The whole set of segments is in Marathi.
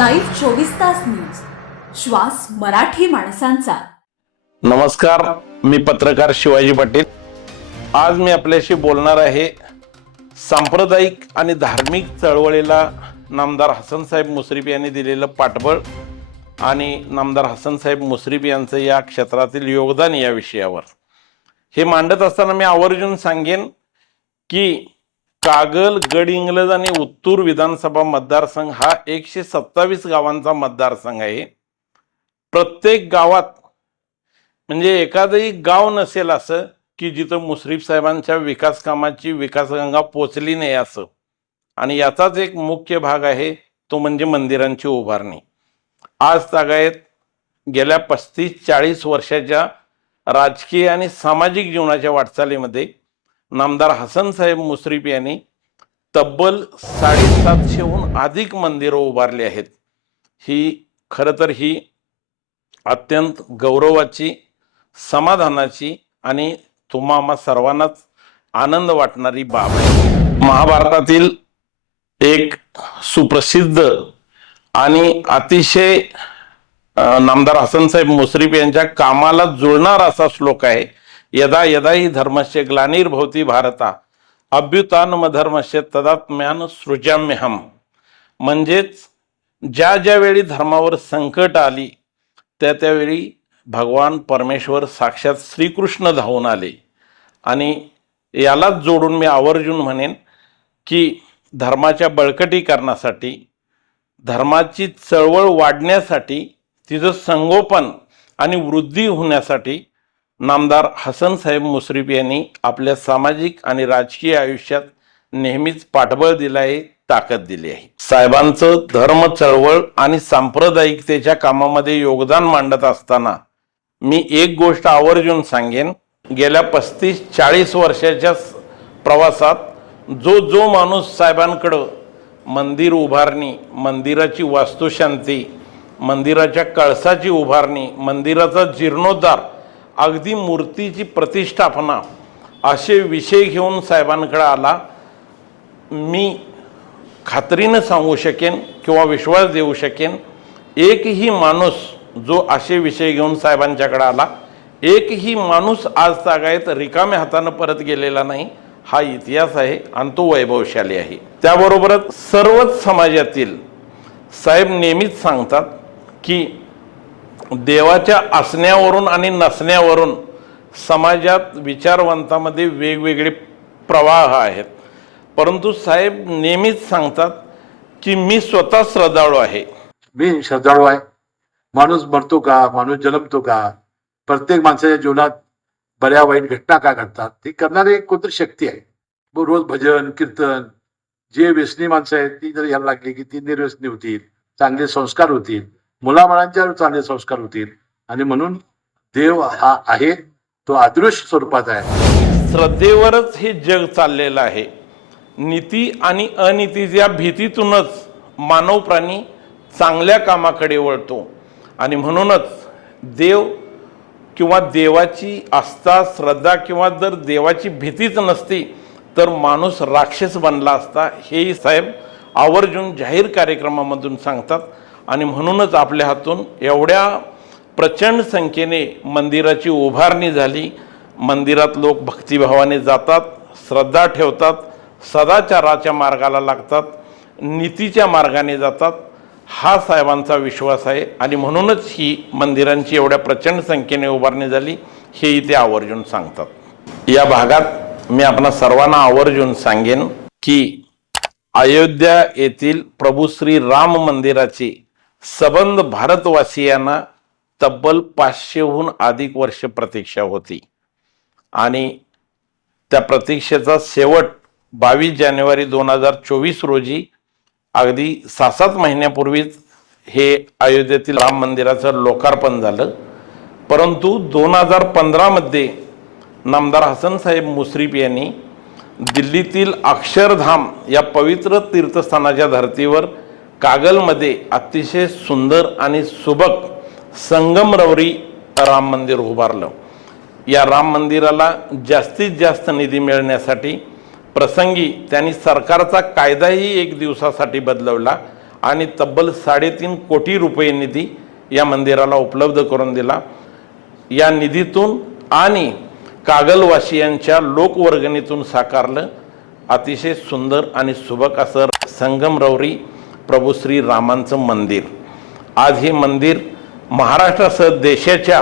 लाईव्ह चोवीस तास न्यूज. श्वास मराठी माणसांचा. नमस्कार मी पत्रकार शिवाजी पाटील. आज मी आपल्याशी बोलणार आहे सांप्रदायिक आणि धार्मिक चळवळीला नामदार हसनसाहेब मुश्रीफ यांनी दिलेलं पाठबळ आणि नामदार हसनसाहेब मुश्रीफ यांचं या क्षेत्रातील योगदान या विषयावर. हे मांडत असताना मी आवर्जून सांगेन की कागल गडहिंग्लज आणि उत्तूर विधानसभा मतदारसंघ हा एकशे सत्तावीस गावांचा मतदारसंघ आहे. प्रत्येक गावात म्हणजे एखादंही गाव नसेल असं की जिथं मुश्रीफ साहेबांच्या विकास कामाची विकासगंगा पोचली नाही असं. आणि याचाच एक मुख्य भाग आहे तो म्हणजे मंदिरांची उभारणी. आज तागायत गेल्या पस्तीस चाळीस वर्षाच्या राजकीय आणि सामाजिक जीवनाच्या वाटचालीमध्ये नामदार हसनसाहेब मुश्रीफ यांनी तब्बल साडेसातशेहून अधिक मंदिरं उभारली आहेत. ही खरं तर ही अत्यंत गौरवाची समाधानाची आणि तुम्हा आम्हा सर्वांनाच आनंद वाटणारी बाब आहे. महाभारतातील एक सुप्रसिद्ध आणि अतिशय नामदार हसनसाहेब मुश्रीफ यांच्या कामाला जुळणारा असा श्लोक आहे. यदा यदा ही धर्मस्य ग्लानिर्भवती भारता। अभ्युतानम धर्मस्य तदात्म्यान सृजाम्यहम। म्हणजेच ज्या ज्यावेळी धर्मावर संकट आली त्या त्यावेळी भगवान परमेश्वर साक्षात श्रीकृष्ण धावून आले. आणि यालाच जोडून मी आवर्जून म्हणेन की धर्माच्या बळकटीकरणासाठी धर्माची चळवळ वाढण्यासाठी तिचं संगोपन आणि वृद्धी होण्यासाठी नामदार हसन साहेब मुश्रीफ यांनी आपल्या सामाजिक आणि राजकीय आयुष्यात नेहमीच पाठबळ दिलं आहे ताकद दिली आहे. साहेबांचं धर्म चळवळ आणि सांप्रदायिकतेच्या कामामध्ये योगदान मांडत असताना मी एक गोष्ट आवर्जून सांगेन. गेल्या पस्तीस चाळीस वर्षाच्या प्रवासात जो जो माणूस साहेबांकडं मंदिर उभारणी मंदिराची वास्तुशांती मंदिराच्या कळसाची उभारणी मंदिराचा जीर्णोद्धार अगदी मूर्तीची प्रतिष्ठापना असे विषय घेऊन साहेबांकडे आला. मी खात्रीनं सांगू शकेन किंवा विश्वास देऊ शकेन एकही माणूस जो असे विषय घेऊन साहेबांच्याकडे आला एकही माणूस आज तागायत रिकाम्या हातानं परत गेलेला नाही हा इतिहास आहे आणि तो वैभवशाली आहे. त्याबरोबरच सर्वच समाजातील साहेब नेहमीच सांगतात की देवाच्या असण्यावरून आणि नसण्यावरून समाजात विचारवंतामध्ये वेगवेगळे प्रवाह आहेत. परंतु साहेब नेहमीच सांगतात की मी स्वतः श्रद्धाळू आहे. मी श्रद्धाळू आहे. माणूस मरतो का? माणूस जन्मतो का? प्रत्येक माणसाच्या जीवनात बऱ्या वाईट घटना का घडतात? ती करणारी एक कोणतरी शक्ती आहे. रोज भजन कीर्तन जे व्यसनी माणसं आहेत ती जर यायला लागली की ती निर्व्यसनी होतील चांगले संस्कार होतील मुलाबाळांच्यावर चांगले संस्कार होतील. आणि म्हणून देव हा आहे तो अदृश्य स्वरूपात आहे. श्रद्धेवरच हे जग चाललेलं आहे. नीती आणि अनितीच्या भीतीतूनच मानव प्राणी चांगल्या कामाकडे वळतो. आणि म्हणूनच देव किंवा देवाची आस्था श्रद्धा किंवा जर देवाची भीतीच नसती तर माणूस राक्षस बनला असता. हेही साहेब आवर्जून जाहीर कार्यक्रमामधून सांगतात. आणि म्हणूनच आपल्या हातून एवढ्या प्रचंड संख्येने मंदिराची उभारणी झाली. मंदिरात लोक भक्तिभावाने जातात श्रद्धा ठेवतात सदाचाराच्या मार्गाला लागतात नीतीच्या मार्गाने जातात. हा साहेबांचा विश्वास आहे आणि म्हणूनच ही मंदिरांची एवढ्या प्रचंड संख्येने उभारणी झाली हे इथे आवर्जून सांगतात. या भागात मी आपणा सर्वांना आवर्जून सांगेन की अयोध्या येथील प्रभू श्री राम मंदिराची सबंध भारतवासियांना तब्बल पाचशेहून अधिक वर्ष प्रतीक्षा होती. आणि त्या प्रतीक्षेचा शेवट बावीस जानेवारी दोन हजार चोवीस रोजी अगदी सहा सात महिन्यापूर्वीच हे अयोध्येतील राम मंदिराचं लोकार्पण झालं. परंतु दोन हजार पंधरामध्ये नामदार हसनसाहेब मुश्रीफ यांनी दिल्लीतील अक्षरधाम या पवित्र तीर्थस्थानाच्या धर्तीवर कागलमध्ये अतिशय सुंदर आणि सुबक संगमरवरी राम मंदिर उभारलं. या राम मंदिराला जास्तीत जास्त निधी मिळण्यासाठी प्रसंगी त्यांनी सरकारचा कायदाही एक दिवसासाठी बदलवला आणि तब्बल साडेतीन कोटी रुपये निधी या मंदिराला उपलब्ध करून दिला. या निधीतून आणि कागलवासियांच्या लोकवर्गणीतून साकारलं अतिशय सुंदर आणि सुबक असं संगमरवरी प्रभू श्री रामांचं मंदिर. आज हे मंदिर महाराष्ट्रासह देशाच्या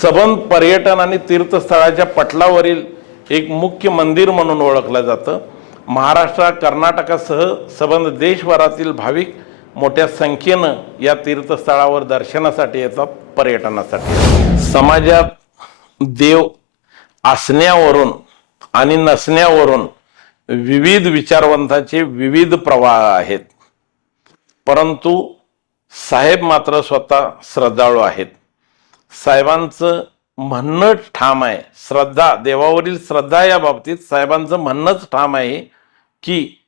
सबन पर्यटन आणि तीर्थस्थळाच्या पटलावरील एक मुख्य मंदिर म्हणून ओळखलं जातं. महाराष्ट्र कर्नाटकासह सबंध देशभरातील भाविक मोठ्या संख्येनं या तीर्थस्थळावर दर्शनासाठी येतात पर्यटनासाठी समाजात देव असण्यावरून आणि नसण्यावरून विविध विचारवंतांचे विविध प्रवाह आहेत. परंतु साहेब मात्र स्वतः श्रद्धाळू आहेत. साहेबांचं म्हणणं ठाम आहे. श्रद्धा देवावरील श्रद्धा या बाबतीत साहेबांचं म्हणणंच ठाम आहे की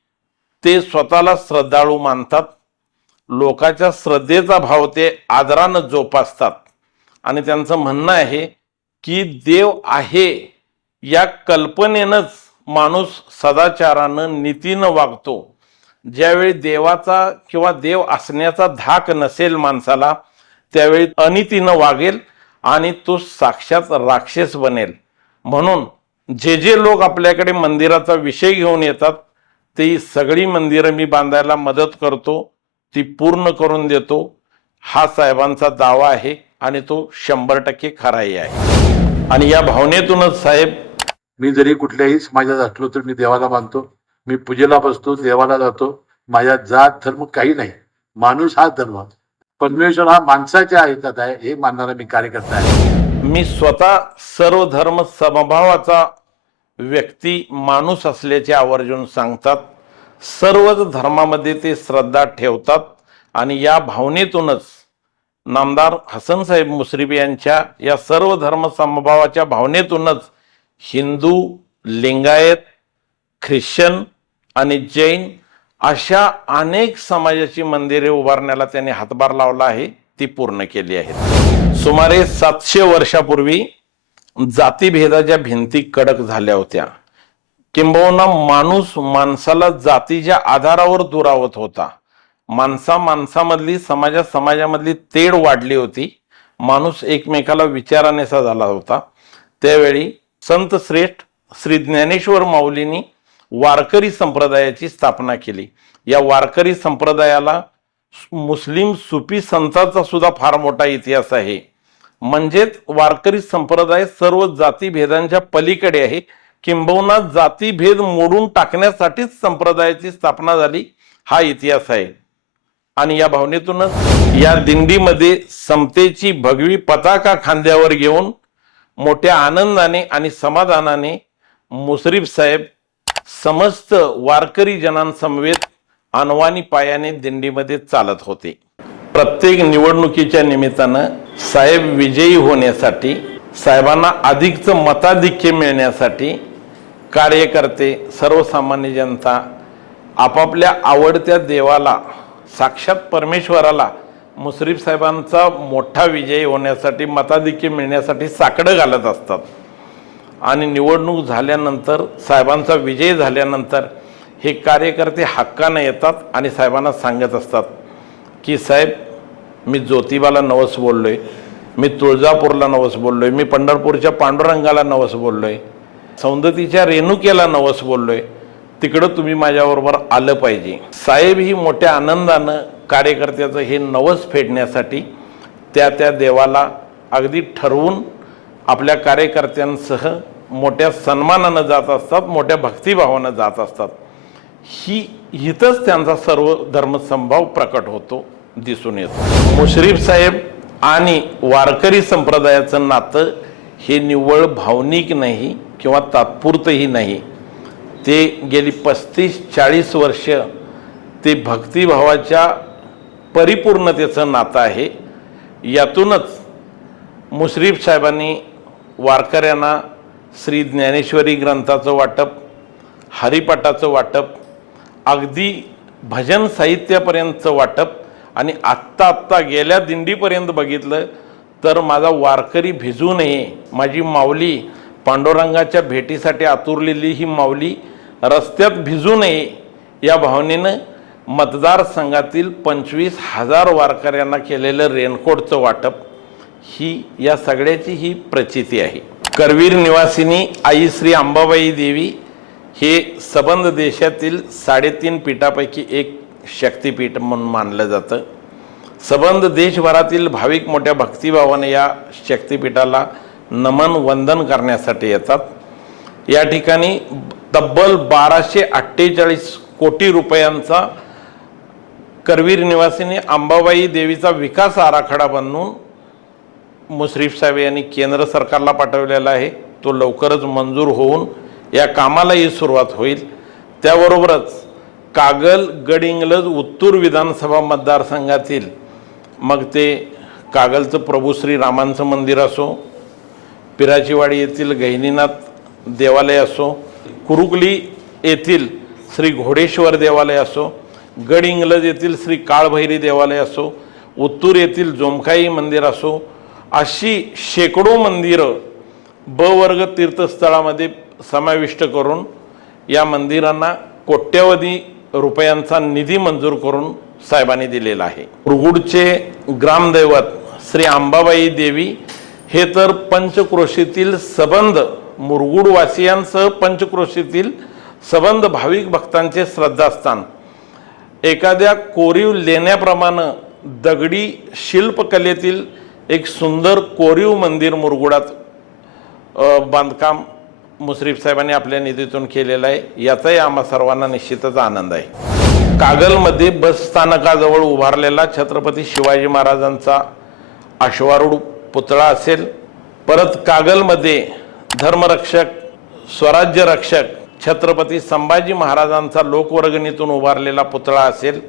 ते स्वतःला श्रद्धाळू मानतात. लोकाच्या श्रद्धेचा भाव ते आदरानं जोपासतात. आणि त्यांचं म्हणणं आहे की देव आहे या कल्पनेनंच माणूस सदाचारानं नीतीनं वागतो. ज्यावेळी देवाचा किंवा देव असण्याचा धाक नसेल माणसाला त्यावेळी अनितीनं वागेल आणि तो साक्षात राक्षस बनेल. म्हणून जे जे लोक आपल्याकडे मंदिराचा विषय घेऊन येतात ती सगळी मंदिरं मी बांधायला मदत करतो ती पूर्ण करून देतो. हा साहेबांचा दावा आहे आणि तो शंभर टक्के खराही आहे. आणि या भावनेतूनच साहेब मी जरी कुठल्याही समाजात असलो तर मी देवाला मानतो. मी पूजेला बसतो देवाला जातो. माझ्या जात धर्म काही नाही. माणूस हा धर्म. परमेश्वर हा माणसाच्या ह्याच्यात आहे हे मानणारा मी कार्यकर्ता आहे. मी स्वतः सर्व धर्म समभावाचा व्यक्ती माणूस असल्याचे आवर्जून सांगतात. सर्वच धर्मामध्ये ते श्रद्धा ठेवतात. आणि या भावनेतूनच नामदार हसनसाहेब मुश्रीफ यांच्या या सर्व धर्म समभावाच्या भावनेतूनच हिंदू लिंगायत ख्रिश्चन आणि जैन अशा अनेक समाजाची मंदिरे उभारण्याला त्यांनी हातभार लावला आहे ती पूर्ण केली आहेत. सुमारे सातशे वर्षापूर्वी जातीभेदाच्या भिंती कडक झाल्या होत्या. किंबहुना माणूस माणसाला जातीच्या आधारावर दुरावत होता. माणसा माणसामधली समाजा समाजामधली तेढ वाढली होती. माणूस एकमेकाला विचारानेसा झाला होता. त्यावेळी संत श्रेष्ठ श्री ज्ञानेश्वर माऊलींनी वारकरी संप्रदायाची स्थापना केली. या वारकरी संप्रदायाला मुस्लिम सुपी संतांचा सुद्धा फार मोठा इतिहास आहे. म्हणजेच वारकरी संप्रदाय सर्व जातीभेदांच्या पलीकडे आहे. किंबहुना जातीभेद मोडून टाकण्यासाठीच संप्रदायाची स्थापना झाली हा इतिहास आहे. आणि या भावनेतूनच या दिंडीमध्ये समतेची भगवी पताका खांद्यावर घेऊन मोठ्या आनंदाने आणि समाधानाने मुसरीफ साहेब समस्त वारकरी जनांसमवेत अनवानी पायाने दिंडीमध्ये चालत होते. प्रत्येक निवडणुकीच्या निमित्तानं साहेब विजयी होण्यासाठी साहेबांना अधिकचं मताधिक्य मिळण्यासाठी कार्यकर्ते सर्वसामान्य जनता आपापल्या आवडत्या देवाला साक्षात परमेश्वराला मुश्रीफ साहेबांचा मोठा विजय होण्यासाठी मताधिक्य मिळण्यासाठी साकडं घालत असतात. आणि निवडणूक झाल्यानंतर साहेबांचा विजय झाल्यानंतर हे कार्यकर्ते हक्कानं येतात आणि साहेबांना सांगत असतात की साहेब मी ज्योतिबाला नवस बोललो आहे मी तुळजापूरला नवस बोललो आहे मी पंढरपूरच्या पांडुरंगाला नवस बोललो आहे सौंदतीच्या रेणुकेला नवस बोललो आहे तिकडं तुम्ही माझ्याबरोबर आलं पाहिजे. साहेब ही मोठ्या आनंदानं कार्यकर्त्याचं हे नवस फेडण्यासाठी त्या त्या देवाला अगदी ठरवून आपल्या कार्यकर्त्यांसह मोठ्या सन्मानानं जात असतात मोठ्या भक्तिभावानं जात असतात. ही इथंच त्यांचा सर्व धर्मसंभाव प्रकट होतो दिसून येतो. मुश्रीफ साहेब आणि वारकरी संप्रदायाचं नातं हे निव्वळ भावनिक नाही किंवा तात्पुरतंही नाही. ते गेली पस्तीस चाळीस वर्ष ते भक्तिभावाच्या परिपूर्णतेचं नातं आहे. यातूनच मुश्रीफ साहेबांनी वारकऱ्यांना श्री ज्ञानेश्वरी ग्रंथाचं वाटप हरिपाठाचं वाटप अगदी भजन साहित्यापर्यंतचं वाटप आणि आत्ता आत्ता गेल्या दिंडीपर्यंत बघितलं तर माझा वारकरी भिजू नये. माझी माऊली पांडुरंगाच्या भेटीसाठी आतुरलेली ही माऊली रस्त्यात भिजू नये. या भावनेनं मतदारसंघातील पंचवीस हजार वारकऱ्यांना केलेलं रेनकोटचं वाटप. ही या सगळ्याची ही प्रचिती आहे. करवीर निवासिनी आई श्री अंबाबाई देवी हे सबंध देशातील साडेतीन पीठापैकी एक शक्तिपीठ म्हणून मानलं जातं. सबंध देशभरातील भाविक मोठ्या भक्तिभावाने या शक्तिपीठाला नमन वंदन करण्यासाठी येतात. या ठिकाणी तब्बल बाराशे अठ्ठेचाळीस कोटी रुपयांचा करवीर निवासिनी अंबाबाई देवीचा विकास आराखडा बनवून मुश्रीफ साहेब यांनी केंद्र सरकारला पाठवलेला आहे. तो लवकरच मंजूर होऊन या कामालाही सुरुवात होईल. त्याबरोबरच कागल गडिंग्लज उत्तूर विधानसभा मतदारसंघातील मग ते कागलचं प्रभू श्री रामांचं मंदिर असो पिराचीवाडी येथील गहिनीनाथ देवालय असो कुरुकली येथील श्री घोडेश्वर देवालय असो गड येथील श्री काळभैरी देवालय असो उत्तूर येथील जोमखाई मंदिर असो अशी शेकडो मंदिरं ब वर्ग तीर्थस्थळामध्ये समाविष्ट करून या मंदिरांना कोट्यवधी रुपयांचा निधी मंजूर करून साहेबांनी दिलेला आहे. रुगुडचे ग्रामदैवत श्री अंबाबाई देवी हे तर पंचक्रोशीतील सबंध मुरगुडवासियांसह पंचक्रोशीतील सबंध भाविक भक्तांचे श्रद्धास्थान. एखाद्या कोरीव लेण्याप्रमाणे दगडी शिल्पकलेतील एक सुंदर कोरीव मंदिर मुरगुडात बांधकाम मुश्रीफ साहेबांनी आपल्या निधीतून केलेलं आहे. याचाही आम्हा सर्वांना निश्चितच आनंद आहे. कागलमध्ये बस स्थानकाजवळ उभारलेला छत्रपती शिवाजी महाराजांचा अश्वारूढ पुतळा असेल. परत कागलमध्ये धर्मरक्षक स्वराज्य रक्षक छत्रपती संभाजी महाराजांचा लोकवर्गणीतून उभारलेला पुतळा असेल.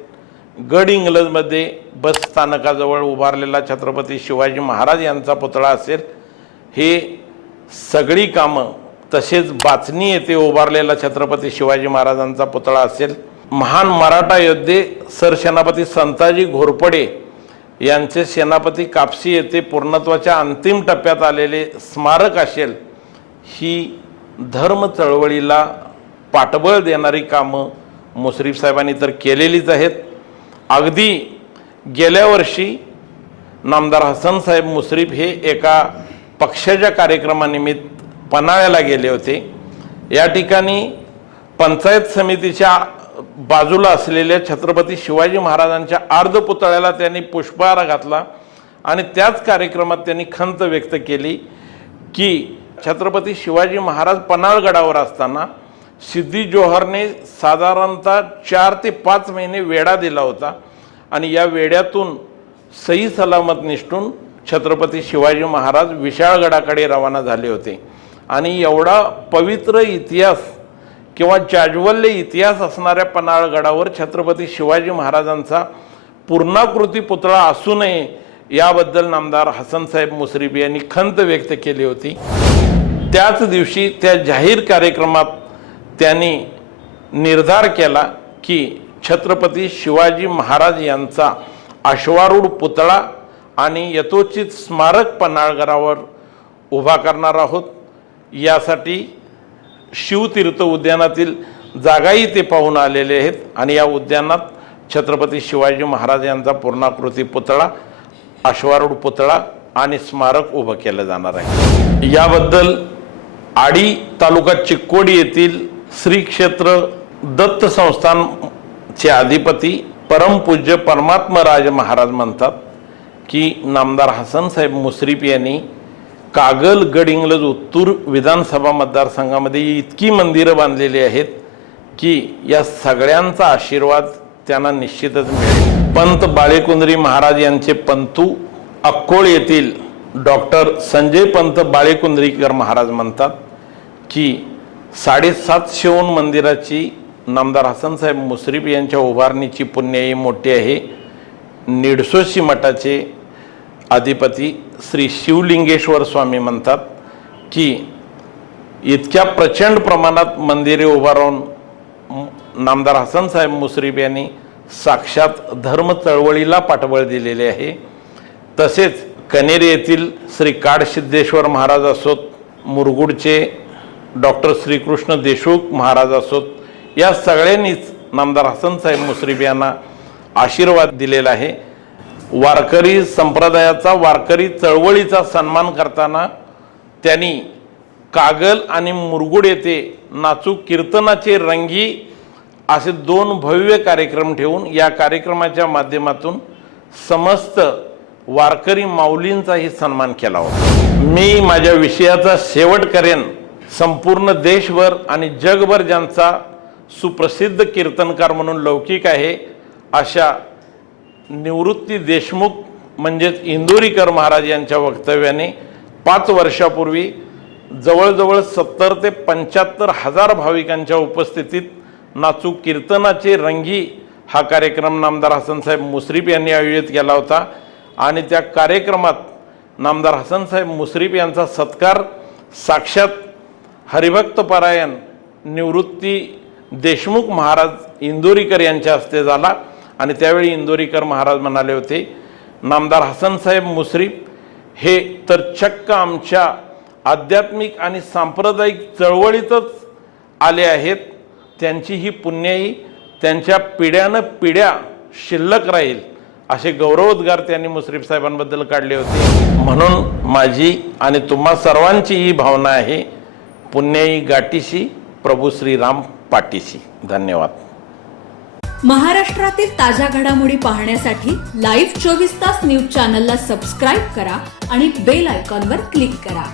गड इंग्लजमध्ये बस स्थानकाजवळ उभारलेला छत्रपती शिवाजी महाराज यांचा पुतळा असेल हे सगळी कामं तसेच बाचणी येथे उभारलेला छत्रपती शिवाजी महाराजांचा पुतळा असेल. महान मराठा योद्धे सरसेनापती संताजी घोरपडे यांचे सेनापती कापसी येथे पूर्णत्वाच्या अंतिम टप्प्यात आलेले स्मारक असेल ही धर्म चळवळीला पाठबळ देणारी कामं मुश्रीफ साहेबांनी तर केलेलीच आहेत. अगदी गेल्या वर्षी नामदार हसन साहेब मुश्रीफ हे एका पक्षाच्या कार्यक्रमानिमित्त पन्हाळ्याला गेले होते. या ठिकाणी पंचायत समितीच्या बाजूला असलेल्या छत्रपती शिवाजी महाराजांच्या अर्धपुतळ्याला त्यांनी पुष्पहार घातला आणि त्याच कार्यक्रमात त्यांनी खंत व्यक्त केली की छत्रपती शिवाजी महाराज पन्हाळगडावर असताना सिद्धी जोहरने साधारणतः चार ते पाच महिने वेढा दिला होता. आणि या वेड्यातून सही सलामत निष्ठून छत्रपती शिवाजी महाराज विशाळगडाकडे रवाना झाले होते. आणि एवढा पवित्र इतिहास किंवा जाज्वल्य इतिहास असणाऱ्या पन्हाळगडावर छत्रपती शिवाजी महाराजांचा पूर्णाकृती पुतळा असू नये याबद्दल नामदार हसनसाहेब मुसरीफ यांनी खंत व्यक्त केली होती. त्याच दिवशी त्या जाहीर कार्यक्रमात त्यांनी निर्धार केला की छत्रपती शिवाजी महाराज यांचा अश्वारूढ पुतळा आणि यथोचित स्मारक पन्हाळगडावर उभा करणार आहोत. यासाठी शिवतीर्थ उद्यानातील जागाही ते पाहून आलेले आहेत आणि या उद्यानात छत्रपती शिवाजी महाराज यांचा पूर्णाकृती पुतळा अश्वारूढ पुतळा आणि स्मारक उभं केलं जाणार आहे. याबद्दल आडी तालुका चिक्कोडी येथील श्री क्षेत्र दत्त संस्थानचे अधिपती परमपूज्य परमात्मा राज महाराज म्हणतात की नामदार हसनसाहेब मुश्रीफ यांनी कागल गडिंग्लज उत्तूर विधानसभा मतदारसंघामध्ये इतकी मंदिरं बांधलेली आहेत की या सगळ्यांचा आशीर्वाद त्यांना निश्चितच मिळेल. पंत बाळेकुंद्री महाराज यांचे पंतू अक्कोळ येथील डॉक्टर संजय पंत बाळेकुंद्रीकर महाराज म्हणतात की साडेसातशेहून मंदिराची नामदार हसनसाहेब मुश्रीफ यांच्या उभारणीची पुण्याई मोठी आहे. निडसोशी मठाचे अधिपती श्री शिवलिंगेश्वर स्वामी म्हणतात की इतक्या प्रचंड प्रमाणात मंदिरे उभारून नामदार हसनसाहेब मुश्रीफ यांनी साक्षात धर्म चळवळीला पाठबळ दिलेले आहे. तसेच कनेरी येथील श्री काडसिद्धेश्वर महाराज असोत मुरगुडचे डॉक्टर श्रीकृष्ण देशमुख महाराज असोत. या सगळ्यांनीच नामदार हसनसाहेब मुश्रीफ यांना आशीर्वाद दिलेला आहे. वारकरी संप्रदायाचा वारकरी चळवळीचा सन्मान करताना त्यांनी कागल आणि मुरगुड येथे नाचू कीर्तनाचे रंगी असे दोन भव्य कार्यक्रम ठेवून या कार्यक्रमाच्या माध्यमातून समस्त वारकरी माऊलींचाही सन्मान केला होता. मी माझ्या विषयाचा शेवट करेन. संपूर्ण देशभर आणि जगभर ज्यांचा सुप्रसिद्ध कीर्तनकार म्हणून लौकिक आहे अशा निवृत्ती देशमुख म्हणजेच इंदोरीकर महाराज यांच्या वक्तव्याने पाच वर्षापूर्वी जवळजवळ सत्तर ते पंच्याहत्तर हजार भाविकांच्या उपस्थितीत नाचू कीर्तनाचे रंगी हा कार्यक्रम नामदार हसनसाहेब मुश्रीफ यांनी आयोजित केला होता. आणि त्या कार्यक्रमात नामदार हसनसाहेब मुश्रीफ यांचा सत्कार साक्षात हरिभक्त परायण निवृत्ती देशमुख महाराज इंदोरीकर यांच्या हस्ते झाला. आणि त्यावेळी इंदोरीकर महाराज म्हणाले होते नामदार हसनसाहेब मुश्रीफ हे तर चक्क आमच्या आध्यात्मिक आणि सांप्रदायिक चळवळीतच आले आहेत. त्यांची ही पुण्याई त्यांच्या पिढ्यानं पिढ्या शिल्लक राहील. असे गौरवोद्गार त्यांनी मुश्रीफ साहेबांबद्दल काढले होते. म्हणून माझी आणि तुम्हा सर्वांची ही भावना आहे पुण्याई गाठीशी प्रभू श्रीराम पाटीशी धन्यवाद. महाराष्ट्रातील ताज्या घडामोडी पाहण्यासाठी लाईव्ह चोवीस तास न्यूज चॅनलला सबस्क्राईब करा आणि बेल आयकॉनवर क्लिक करा.